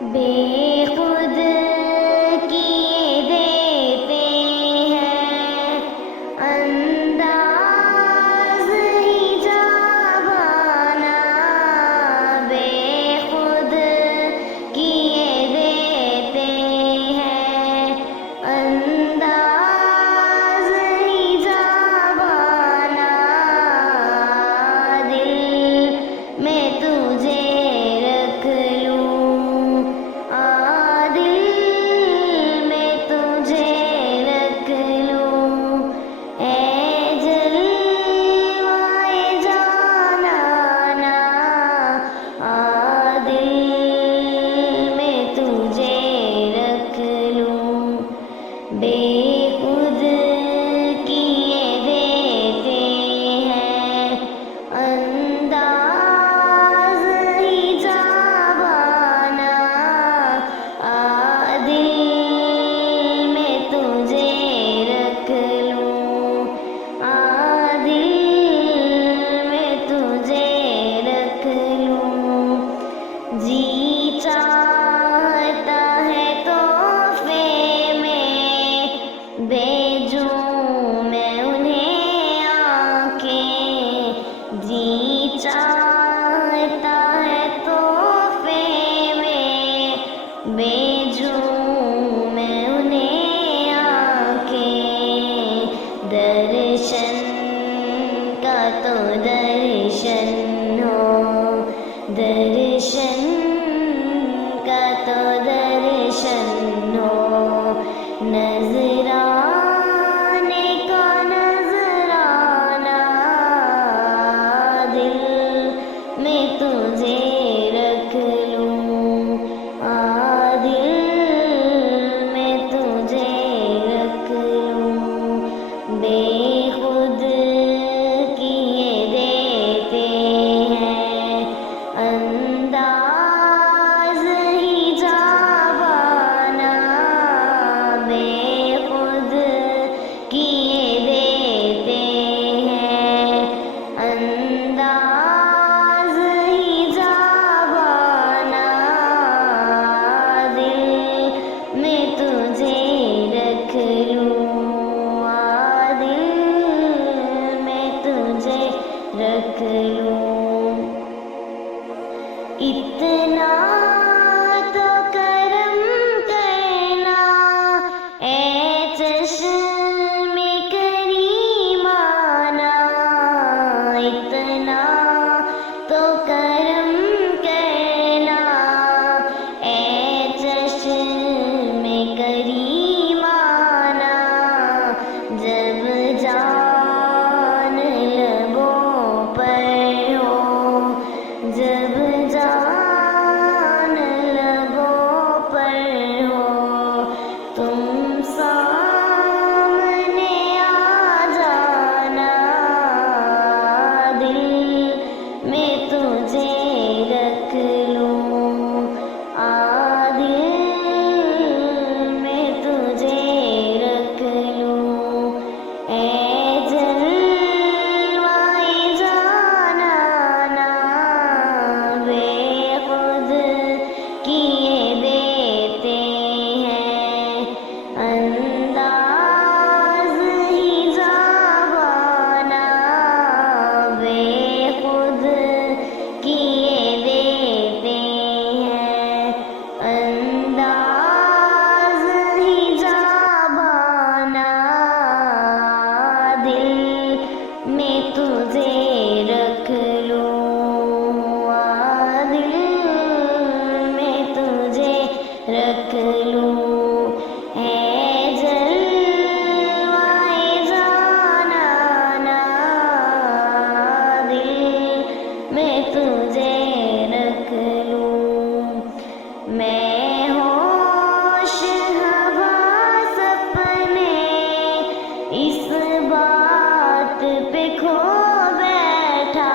بے خود کیے دیتے ہیں انداز ہی جاوانا، بے خود کیے دیتے ہیں انداز ہی جاوانا، دل میں تجھے رکھ لوں، دل میں تجھے رکھ لوں، اے جلوائے جانانا، دل میں تجھے رکھ لوں، بے خود کیے دیتے ہیں انداز ہی جاوانا، دل میں تجھے رکھ لوں، دل میں تجھے رکھ لوں، جی چاہتا ہے تحفے میں بھیجوں میں انہیں آنکھیں، جی چاہتا ہے تحفے میں بھیجوں میں انہیں آنکھیں، درشن کا تو درشن ہو، درشن کا تو درشن ہو، نذرانے کا نذرانہ، دل میں تجھے رکھ لوں، دل میں تجھے رکھ لوں، بے خود کیے دیتے ہیں انداز ہی جاوانا، بے خود کیے دیتے ہیں انداز ہی جاوانا، دل میں تجھے رکھ لوں، دل میں تجھے رکھ لوں، اتنا تو کرم کرنا اے چشم کریمانہ، اتنا تو کرم کرنا اے چشم کریمانہ، جب جان لبوں پر ہو، جب جان لبوں پر ہو، تم سامنے آ جانا، دل میں تجھے رکھ لوں، دل میں تجھے رکھ لوں، اے جلوائے جانانا، بے خود کیے دیتے ہیں انداز ہی جاوانا، بے خود کیے دیتے ہیں انداز ہی جاوانا، دل میں تجھے رکھ لوں، دل میں تجھے رکھ لوں، اے جلوائے جانانا، دل میں تجھے رکھ لوں، میں ہوش حواس اپنے اس بات پہ کھو بیٹھا،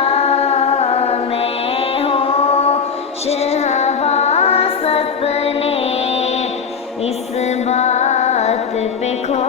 میں ہوش حواس اپنے اس بات پہ کھو